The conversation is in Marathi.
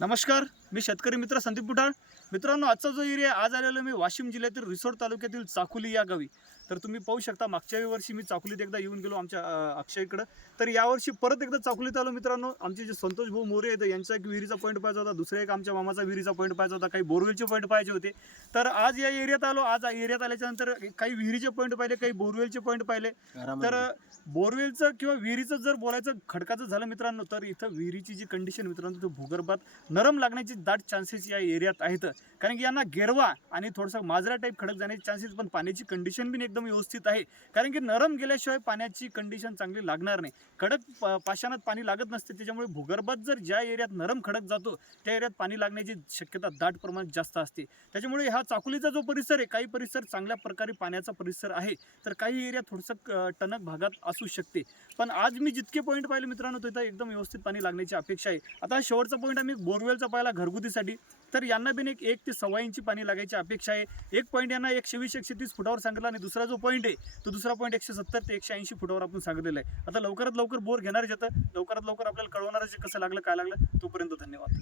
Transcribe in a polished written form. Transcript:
नमस्कार, मी शेतकरी मित्र संदीप बुटाळ. मित्रांनो, आजचा जो एरिया आज आलेलो मी वाशिम जिल्ह्यातील रिसोड तालुक्यातील चाकुली या गावी. तर तुम्ही पाहू शकता, मागच्या वर्षी मी चाकुलीत एकदा येऊन गेलो आमच्या अक्षयकडं. तर यावर्षी परत एकदा चाकुलीत आलो मित्रांनो. आमचे जे संतोष भाऊ मोरे आहेत, यांचा एक विहिरीचा पॉईंट पाहायचा होता, दुसरा एक आमच्या मामाचा विहिरीचा पॉईंट पाहायचा होता, काही बोरवेलचे पॉईंट पाहायचे होते. तर आज या एरियात आलो. आज एरियात आल्याच्यानंतर काही विहिरीचे पॉईंट पाहिले, काही बोरवेलचे पॉईंट पाहिले. तर बोरवेलचं किंवा विहिरीचं जर बोलायचं खडकाचं झालं मित्रांनो, तर इथं विहिरीची जी कंडिशन मित्रांनो, तो भूगर्भात नरम लागण्याचे दाट चान्सेस या एरियात आहेत. कारण की यांना गेरवा आणि थोडासा माजरा टाईप खडक जाण्याचे चान्सेस, पण पाण्याची कंडिशन पण एकदम व्यवस्थित आहे. कारण की नरम गेल्याशिवाय पाण्याची कंडिशन चांगली लागणार नाही. कडक पाषाणात पाणी लागत नसते, त्याच्यामुळे भूगर्भात जर ज्या एरियात नरम खडक जातो त्या एरियात पाणी लागण्याची शक्यता दाट प्रमाणात जास्त असते. त्याच्यामुळे हा चाकुलीचा जो परिसर आहे, काही परिसर चांगल्या प्रकारे पाण्याचा परिसर आहे, तर काही एरिया थोडंसं टणक भागात असू शकते. पण आज मी जितके पॉईंट पाहिले मित्रांनो, तिथं एकदम व्यवस्थित पाणी लागण्याची अपेक्षा आहे. आता शेवटचा पॉईंट आम्ही बोरवेलचा पाहिला घरगुतीसाठी. तर यांना बिन एक ते 1.25 इंची पाणी लागायची अपेक्षा आहे. एक पॉईंट यांना 120-130 फुटावर सांगितला आणि दुसरा जो पॉईंट आहे तो दुसरा पॉईंट 170 ते 180 फुटावर आपण सांगितलेला आहे. आता लवकरात लवकर बोर घेणारच येतं, लवकरात लवकर आपल्याला कळवणारच कसं लागलं काय लागलं. तोपर्यंत धन्यवाद.